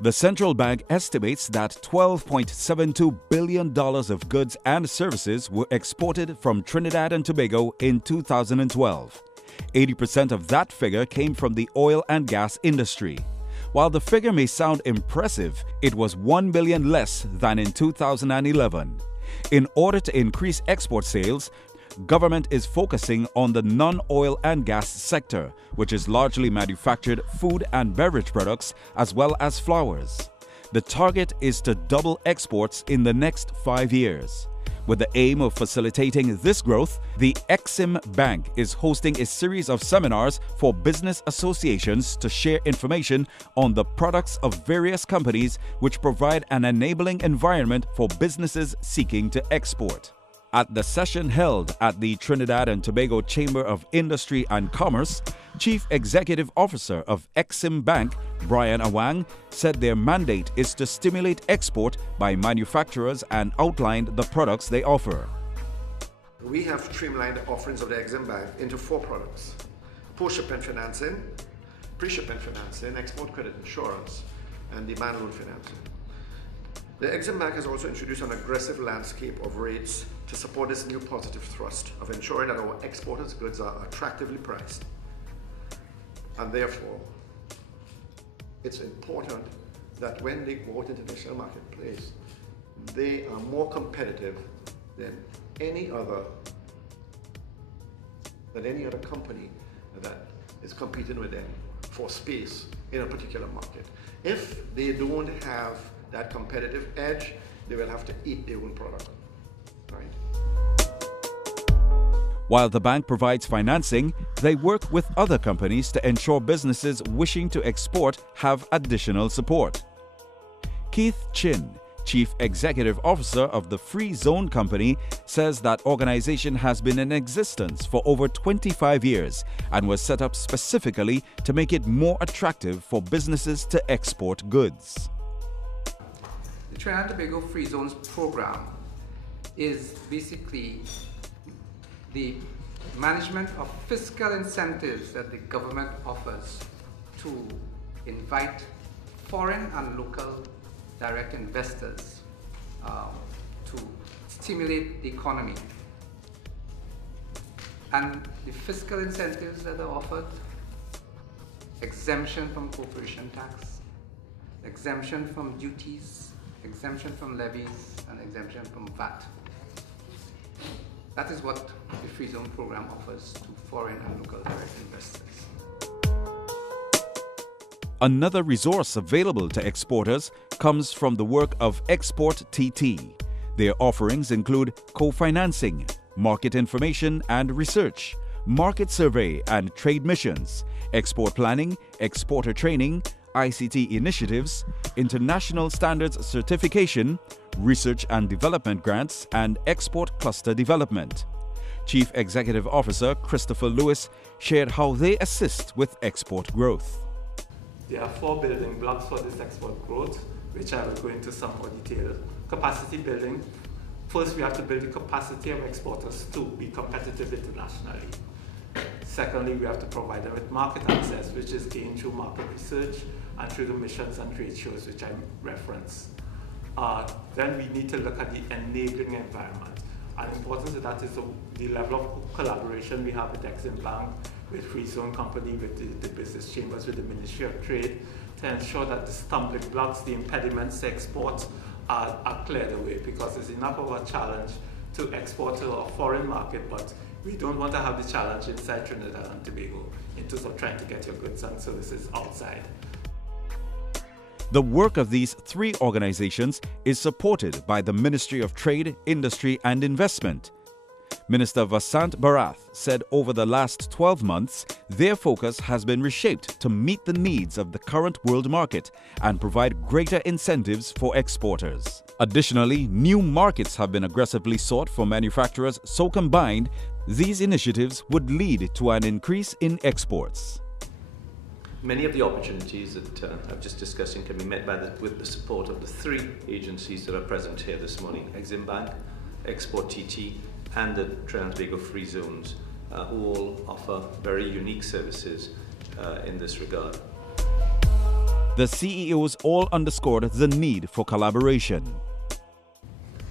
The central bank estimates that $12.72 billion of goods and services were exported from Trinidad and Tobago in 2012. 80% of that figure came from the oil and gas industry. While the figure may sound impressive, it was 1 billion less than in 2011. In order to increase export sales, government is focusing on the non-oil and gas sector, which is largely manufactured food and beverage products as well as flowers. The target is to double exports in the next 5 years. With the aim of facilitating this growth, the EXIMBank is hosting a series of seminars for business associations to share information on the products of various companies which provide an enabling environment for businesses seeking to export. At the session held at the Trinidad and Tobago Chamber of Industry and Commerce, Chief Executive Officer of EXIMBank, Brian Awang, said their mandate is to stimulate export by manufacturers and outlined the products they offer. We have streamlined the offerings of the EXIMBank into 4 products: post-shipment financing, pre-shipment financing, export credit insurance, and demand loan financing. The EXIMBank has also introduced an aggressive landscape of rates to support this new positive thrust of ensuring that our exporters' goods are attractively priced. And therefore, it's important that when they go out into the international marketplace, they are more competitive than any other company that is competing with them for space in a particular market. If they don't have that competitive edge, they will have to eat their own product, right? While the bank provides financing, they work with other companies to ensure businesses wishing to export have additional support. Keith Chin, Chief Executive Officer of the Free Zone Company, says that organization has been in existence for over 25 years and was set up specifically to make it more attractive for businesses to export goods. The Trinidad and Tobago Free Zones program is basically the management of fiscal incentives that the government offers to invite foreign and local direct investors to stimulate the economy. And the fiscal incentives that are offered: exemption from corporation tax, exemption from duties, exemption from levies, and exemption from VAT. That is what the Free Zone program offers to foreign and local direct investors. Another resource available to exporters comes from the work of exporTT. Their offerings include co-financing, market information and research, market survey and trade missions, export planning, exporter training, ICT initiatives, international standards certification, research and development grants, and export cluster development. Chief Executive Officer Christopher Lewis shared how they assist with export growth. There are 4 building blocks for this export growth, which I will go into some more detail. Capacity building. First, we have to build the capacity of exporters to be competitive internationally. Secondly, we have to provide them with market access, which is gained through market research and through the missions and trade shows, which I referenced. Then we need to look at the enabling environment. And important to that is the level of collaboration we have with EXIMBank, with Free Zone Company, with the business chambers, with the Ministry of Trade, to ensure that the stumbling blocks, the impediments to export are cleared away, because it's enough of a challenge to export to a foreign market, but we don't want to have the challenge inside Trinidad and Tobago in terms of trying to get your goods and services outside. The work of these 3 organizations is supported by the Ministry of Trade, Industry and Investment. Minister Vasant Bharath said over the last 12 months, their focus has been reshaped to meet the needs of the current world market and provide greater incentives for exporters. Additionally, new markets have been aggressively sought for manufacturers, so combined, these initiatives would lead to an increase in exports. Many of the opportunities that I'm just discussing can be met with the support of the 3 agencies that are present here this morning: EXIMBank, exporTT, and the Trinidad and Tobago Free Zones, who all offer very unique services in this regard. The CEOs all underscored the need for collaboration.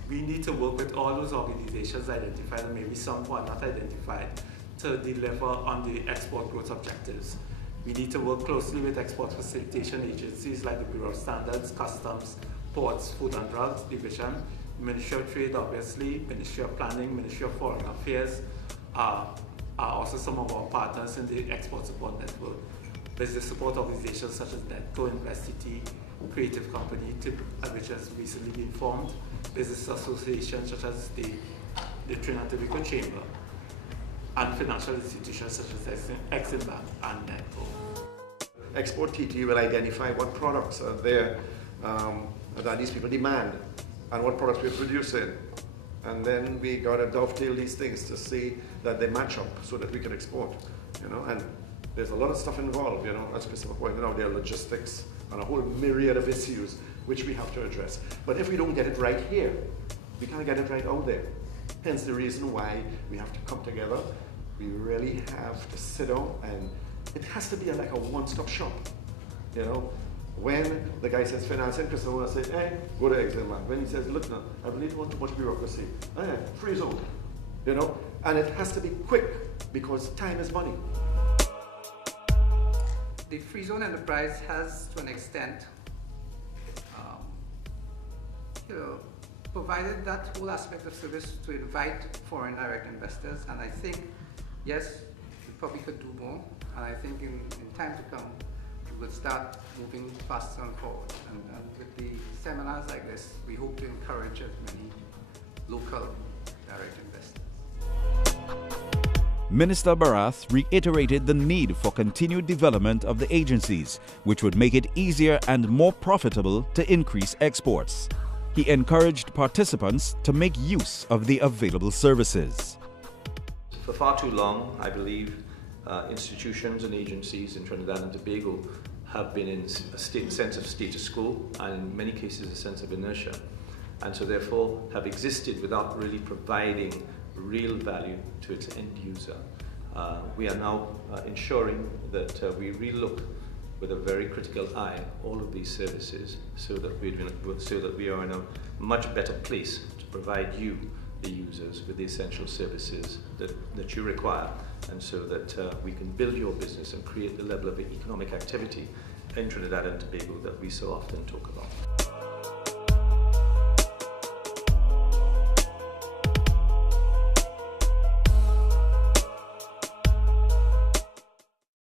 We need to work with all those organizations identified, and maybe some who are not identified, to deliver on the export growth objectives. We need to work closely with export facilitation agencies like the Bureau of Standards, Customs, Ports, Food and Drugs Division, Ministry of Trade, obviously, Ministry of Planning, Ministry of Foreign Affairs, are also some of our partners in the export support network. Business support organizations such as NETCO, InvestTT, Creative Company, which has recently been formed, business associations such as the Trinidad and Tobago Chamber, and financial institutions such as EXIMBank and NETCO. exporTT will identify what products are there that these people demand and what products we're producing. And then we got to dovetail these things to see that they match up so that we can export, you know. And there's a lot of stuff involved, you know, as Christopher pointed out, there are logistics and a whole myriad of issues which we have to address. But if we don't get it right here, we can't get it right out there. Hence the reason why we have to come together. We really have to sit down, and it has to be like a one-stop shop, you know. When the guy says financing, Christopher will say, hey, go to EXIMBank. When he says, look now, I really don't want too much bureaucracy. Free zone, you know. And it has to be quick because time is money. The free zone enterprise has, to an extent, provided that whole aspect of service to invite foreign direct investors, and I think, yes, we probably could do more, and I think in time to come, we will start moving faster and forward. And with the seminars like this, we hope to encourage as many local direct investors. Minister Bharath reiterated the need for continued development of the agencies, which would make it easier and more profitable to increase exports. He encouraged participants to make use of the available services. For far too long, I believe, institutions and agencies in Trinidad and Tobago have been in a sense of status quo, and in many cases a sense of inertia, and so therefore have existed without really providing real value to its end user. We are now ensuring that we relook with a very critical eye all of these services so that we are in a much better place to provide you, the users, with the essential services that you require, and so that we can build your business and create the level of economic activity in Trinidad and Tobago that we so often talk about.